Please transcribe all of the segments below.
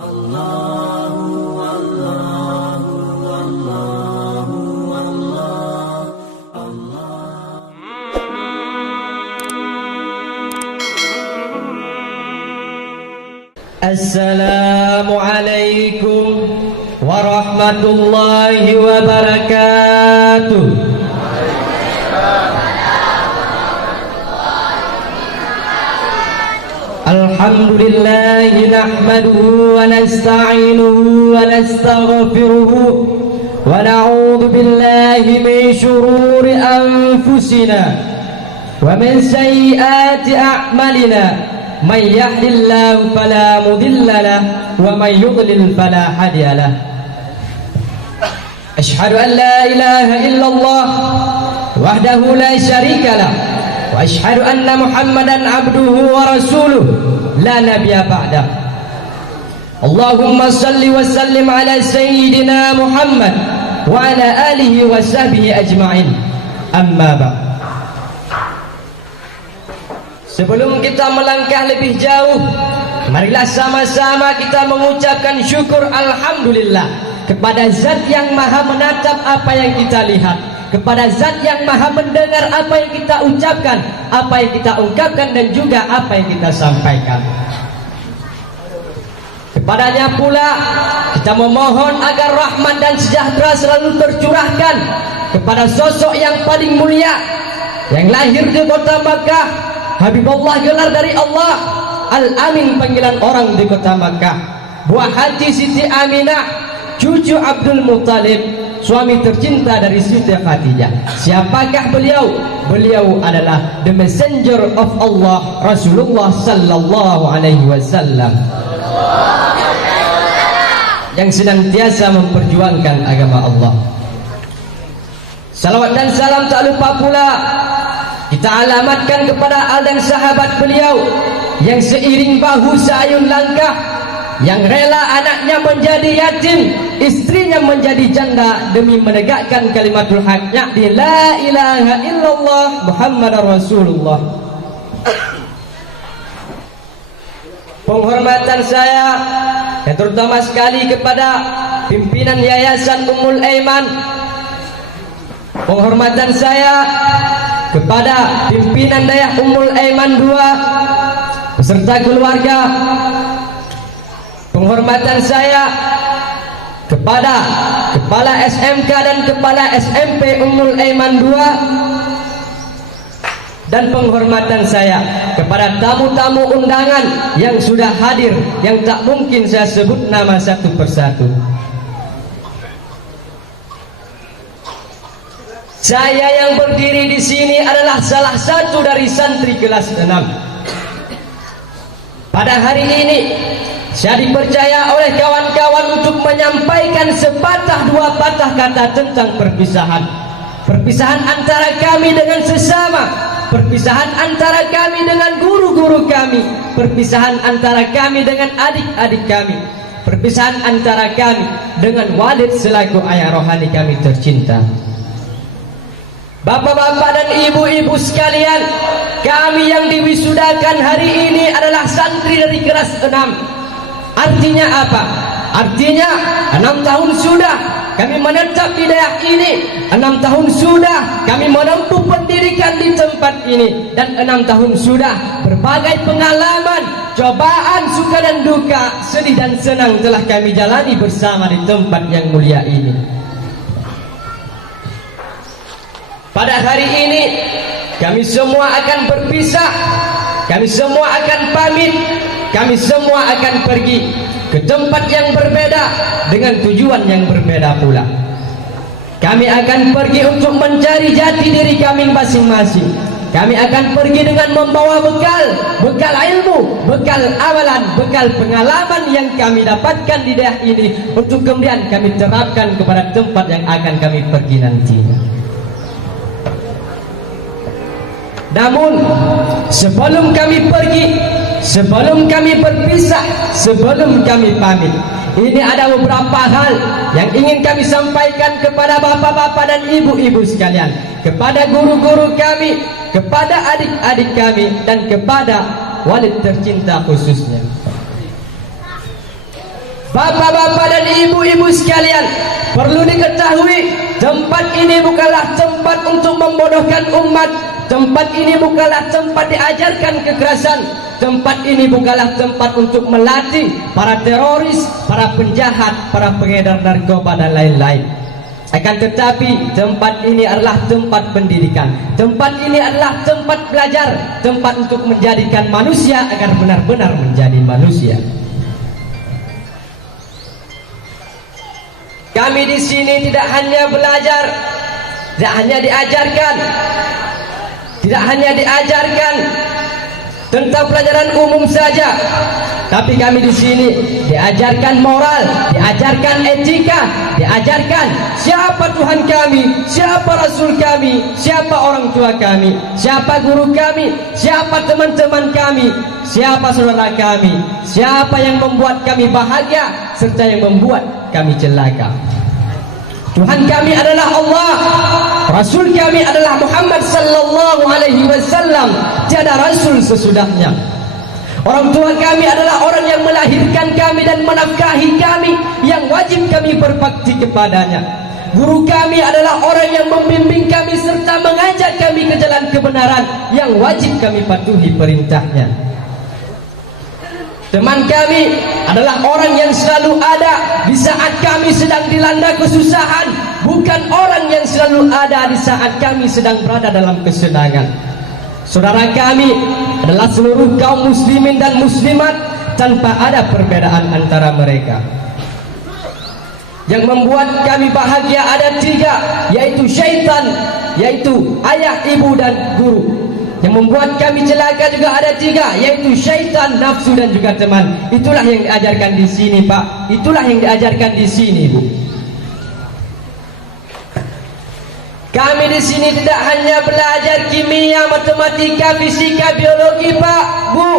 Assalamualaikum warahmatullahi wabarakatuh. Alhamdulillahi nahmaduhu wa nasta'inuhu wa nastaghfiruhu wa na'udzu billahi min shururi anfusina wa min sayyiati a'malina. Man yahdihillahu fala mudilla lahu wa man yudlil fala hadiya lahu. Asyhadu an la ilaha illallah wahdahu la syarika lah wa asyhadu anna Muhammadan abduhu wa rasuluh la nabiyya ba'dah. Allahumma salli wa sallim ala sayyidina Muhammad wa ala alihi wa sahbihi ajma'in. Amma ba'd. Sebelum kita melangkah lebih jauh, marilah sama-sama kita mengucapkan syukur alhamdulillah kepada zat yang maha menatap apa yang kita lihat, kepada zat yang maha mendengar apa yang kita ucapkan, apa yang kita ungkapkan, dan juga apa yang kita sampaikan. Kepadanya pula kita memohon agar rahmat dan sejahtera selalu tercurahkan kepada sosok yang paling mulia, yang lahir di kota Makkah, Habibullah gelar dari Allah, Al-Amin panggilan orang di kota Makkah, buah hati Siti Aminah, cucu Abdul Muttalib, suami tercinta dari Siti Khadijah. Siapakah beliau? Beliau adalah the messenger of Allah, Rasulullah sallallahu alaihi wasallam, yang senantiasa memperjuangkan agama Allah. Salawat dan salam tak lupa pula kita alamatkan kepada al dan sahabat beliau yang seiring bahu seayun langkah, yang rela anaknya menjadi yatim, istrinya menjadi janda demi menegakkan kalimatul haq, yakni la ilaha illallah Muhammadar Rasulullah. Penghormatan saya yang terutama sekali kepada pimpinan Yayasan Ummul Aiman. Penghormatan saya kepada pimpinan Dayah Ummul Aiman II beserta keluarga. Penghormatan saya kepada Kepala SMK dan Kepala SMP Ummul Aiman II, dan penghormatan saya kepada tamu-tamu undangan yang sudah hadir, yang tak mungkin saya sebut nama satu persatu. Saya yang berdiri di sini adalah salah satu dari santri kelas 6. Pada hari ini saya dipercaya oleh kawan-kawan untuk menyampaikan sepatah dua patah kata tentang perpisahan. Perpisahan antara kami dengan sesama, perpisahan antara kami dengan guru-guru kami, perpisahan antara kami dengan adik-adik kami, perpisahan antara kami dengan Walid selaku ayah rohani kami tercinta. Bapak-bapak dan ibu-ibu sekalian, kami yang diwisudakan hari ini adalah santri dari kelas 6. Artinya apa? Artinya 6 tahun sudah kami menetap di daerah ini, 6 tahun sudah kami menempuh pendidikan di tempat ini, dan 6 tahun sudah berbagai pengalaman, cobaan, suka dan duka, sedih dan senang telah kami jalani bersama di tempat yang mulia ini. Pada hari ini kami semua akan berpisah, kami semua akan pamit, kami semua akan pergi ke tempat yang berbeda dengan tujuan yang berbeda pula. Kami akan pergi untuk mencari jati diri kami masing-masing. Kami akan pergi dengan membawa bekal ilmu, bekal amalan, bekal pengalaman yang kami dapatkan di daerah ini, untuk kemudian kami terapkan kepada tempat yang akan kami pergi nanti. Namun sebelum kami pergi, sebelum kami berpisah, sebelum kami pamit, ini ada beberapa hal yang ingin kami sampaikan kepada bapak-bapak dan ibu-ibu sekalian, kepada guru-guru kami, kepada adik-adik kami, dan kepada Walid tercinta khususnya. Bapak-bapak dan ibu-ibu sekalian, perlu diketahui, tempat ini bukanlah tempat untuk membodohkan umat. Tempat ini bukanlah tempat diajarkan kekerasan. Tempat ini bukanlah tempat untuk melatih para teroris, para penjahat, para pengedar narkoba dan lain-lain. Akan tetapi tempat ini adalah tempat pendidikan. Tempat ini adalah tempat belajar, tempat untuk menjadikan manusia agar benar-benar menjadi manusia. Kami di sini tidak hanya belajar, tidak hanya diajarkan tentang pelajaran umum saja, tapi kami di sini diajarkan moral, diajarkan etika, diajarkan siapa Tuhan kami, siapa Rasul kami, siapa orang tua kami, siapa guru kami, siapa teman-teman kami, siapa saudara kami, siapa yang membuat kami bahagia serta yang membuat kami celaka. Tuhan kami adalah Allah, Rasul kami adalah Muhammad sallallahu alaihi wasallam, tiada rasul sesudahnya. Orang tua kami adalah orang yang melahirkan kami dan menafkahi kami, yang wajib kami berbakti kepadanya. Guru kami adalah orang yang membimbing kami serta mengajak kami ke jalan kebenaran, yang wajib kami patuhi perintahnya. Teman kami adalah orang yang selalu ada di saat kami sedang dilanda kesusahan, bukan orang yang selalu ada di saat kami sedang berada dalam kesenangan. Saudara kami adalah seluruh kaum muslimin dan muslimat tanpa ada perbedaan antara mereka. Yang membuat kami bahagia ada tiga, yaitu syaitan, yaitu ayah, ibu dan guru. Yang membuat kami celaka juga ada tiga, yaitu syaitan, nafsu dan juga teman. Itulah yang diajarkan di sini, Pak. Itulah yang diajarkan di sini, Bu. Kami di sini tidak hanya belajar kimia, matematika, fisika, biologi, Pak, Bu.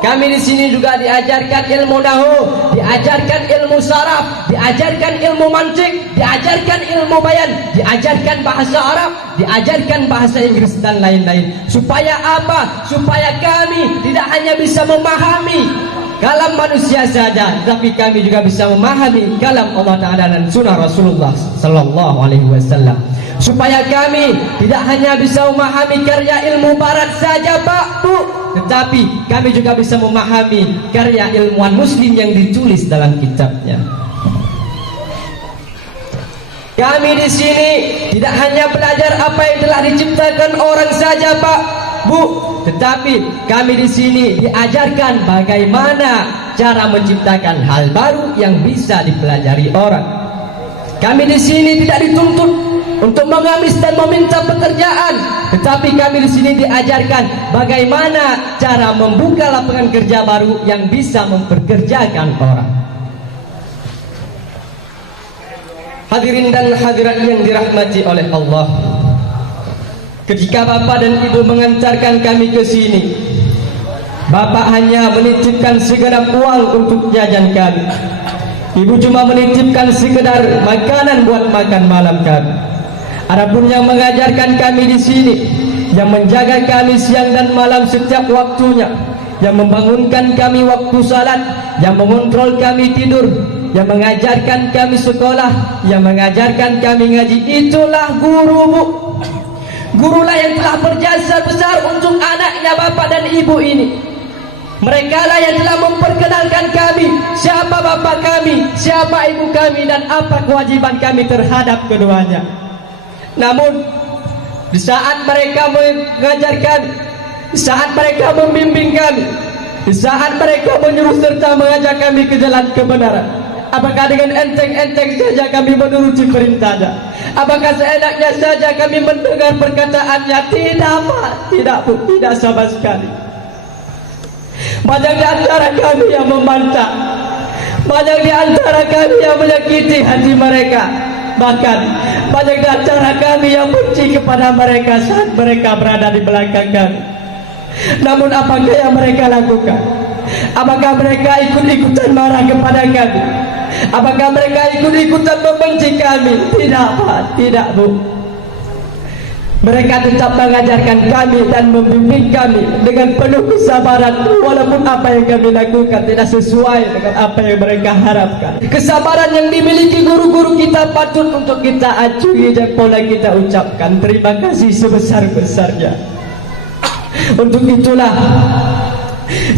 Kami di sini juga diajarkan ilmu nahwu, diajarkan ilmu saraf, diajarkan ilmu mantik, diajarkan ilmu bayan, diajarkan bahasa Arab, diajarkan bahasa Inggris dan lain-lain. Supaya apa? Supaya kami tidak hanya bisa memahami kalam manusia saja, tapi kami juga bisa memahami kalam Allah Ta'ala dan sunnah Rasulullah sallallahu alaihi wasallam. Supaya kami tidak hanya bisa memahami karya ilmu barat saja, Pak, Bu, tetapi kami juga bisa memahami karya ilmuwan muslim yang ditulis dalam kitabnya. Kami di sini tidak hanya belajar apa yang telah diciptakan orang saja, Pak, Bu, tetapi kami di sini diajarkan bagaimana cara menciptakan hal baru yang bisa dipelajari orang. Kami di sini tidak dituntut untuk mengamis dan meminta pekerjaan, tetapi kami di sini diajarkan bagaimana cara membuka lapangan kerja baru yang bisa memperkerjakan orang. Hadirin dan hadirat yang dirahmati oleh Allah, ketika Bapak dan Ibu mengantarkan kami ke sini, Bapak hanya menitipkan segenap uang untuk jajan kami. Ibu cuma menitipkan sekedar makanan buat makan malam kami. Adapun yang mengajarkan kami di sini, yang menjaga kami siang dan malam setiap waktunya, yang membangunkan kami waktu salat, yang mengontrol kami tidur, yang mengajarkan kami sekolah, yang mengajarkan kami ngaji, itulah guru, Bu. Gurulah yang telah berjasa besar untuk anaknya Bapak dan Ibu ini. Mereka lah yang telah memperkenalkan kami siapa Bapak kami, siapa Ibu kami, dan apa kewajiban kami terhadap keduanya. Namun di saat mereka mengajarkan, di saat mereka membimbing kami, di saat mereka menyuruh serta mengajak kami ke jalan kebenaran, apakah dengan enteng-enteng saja kami menuruti perintahnya? Apakah seenaknya saja kami mendengar perkataannya? Tidak, Pak, tidak, Bu, tidak sama sekali. Banyak di antara kami yang membantah, banyak di antara kami yang menyakiti hati mereka, bahkan banyak di antara kami yang benci kepada mereka saat mereka berada di belakang kami. Namun apakah yang mereka lakukan? Apakah mereka ikut-ikutan marah kepada kami? Apakah mereka ikut-ikutan membenci kami? Tidak, Pak, tidak, Bu. Mereka tetap mengajarkan kami dan membimbing kami dengan penuh kesabaran, walaupun apa yang kami lakukan tidak sesuai dengan apa yang mereka harapkan. Kesabaran yang dimiliki guru-guru kita patut untuk kita acungi dan pola kita ucapkan terima kasih sebesar-besarnya. Untuk itulah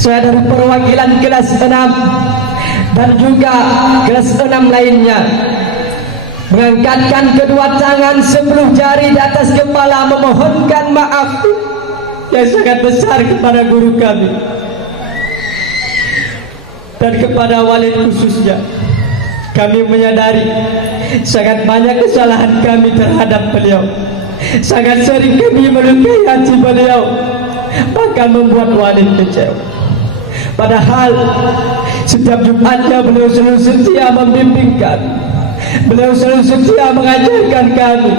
saya dari perwakilan kelas 6 dan juga kelas 6 lainnya mengangkatkan kedua tangan sepenuh jari di atas kepala, memohonkan maaf yang sangat besar kepada guru kami dan kepada walid khususnya. Kami menyadari sangat banyak kesalahan kami terhadap beliau. Sangat sering kami melukai hati beliau, bahkan membuat walid kecewa. Padahal setiap Jumatnya beliau selalu setia membimbing kami. Beliau selalu setia mengajarkan kami.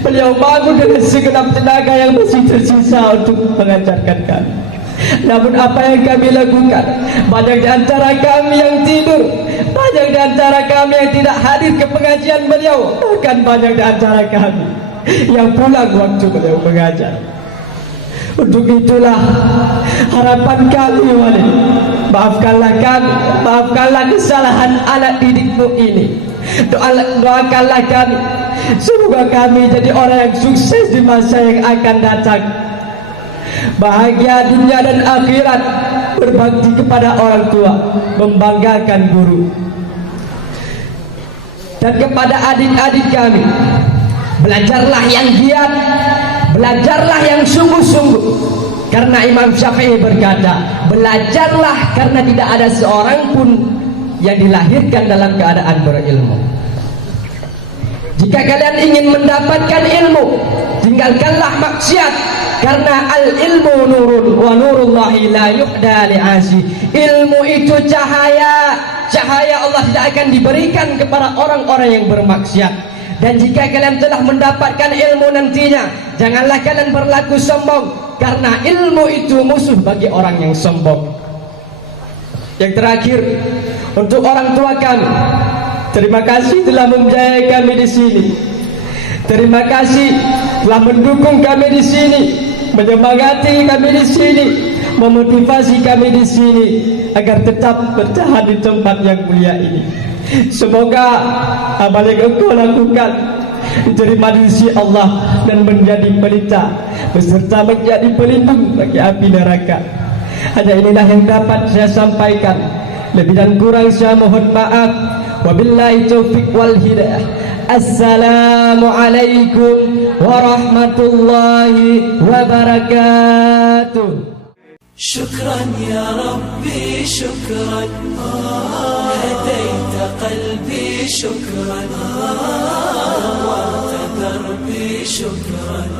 Beliau bangun dengan segenap tenaga yang masih tersisa untuk mengajarkan kami. Namun apa yang kami lakukan, banyak di antara kami yang tidur, banyak di antara kami yang tidak hadir ke pengajian beliau, bahkan banyak di antara kami yang pulang waktu beliau mengajar. Untuk itulah harapan kami, walid, maafkanlah kami, maafkanlah kesalahan anak didikmu ini. Doakanlah kami, semoga kami jadi orang yang sukses di masa yang akan datang, bahagia dunia dan akhirat, berbakti kepada orang tua, membanggakan guru. Dan kepada adik-adik kami, belajarlah yang giat, belajarlah yang sungguh-sungguh, karena Imam Syafi'i berkata, belajarlah karena tidak ada seorang pun yang dilahirkan dalam keadaan berilmu. Jika kalian ingin mendapatkan ilmu, tinggalkanlah maksiat, karena al-ilmu nurun wa nurullahi la yuhda li'asi. Ilmu itu cahaya, cahaya Allah tidak akan diberikan kepada orang-orang yang bermaksiat. Dan jika kalian telah mendapatkan ilmu nantinya, janganlah kalian berlaku sombong, karena ilmu itu musuh bagi orang yang sombong. Yang terakhir, untuk orang tua kami, terima kasih telah membiayai kami di sini. Terima kasih telah mendukung kami di sini, menyemangati kami di sini, memotivasi kami di sini agar tetap bertahan di tempat yang mulia ini. Semoga amal yang engkau lakukan diterima di sisi Allah dan menjadi pelita beserta menjadi pelindung bagi api neraka. Hanya inilah yang dapat saya sampaikan. Lebih dan kurang saya mohon maaf. Wabillahi taufiq wal hidayah. Assalamualaikum warahmatullahi wabarakatuh. Syukran ya Rabbi, syukran, hadaita qalbi, syukran, nawwarta darbi, syukran.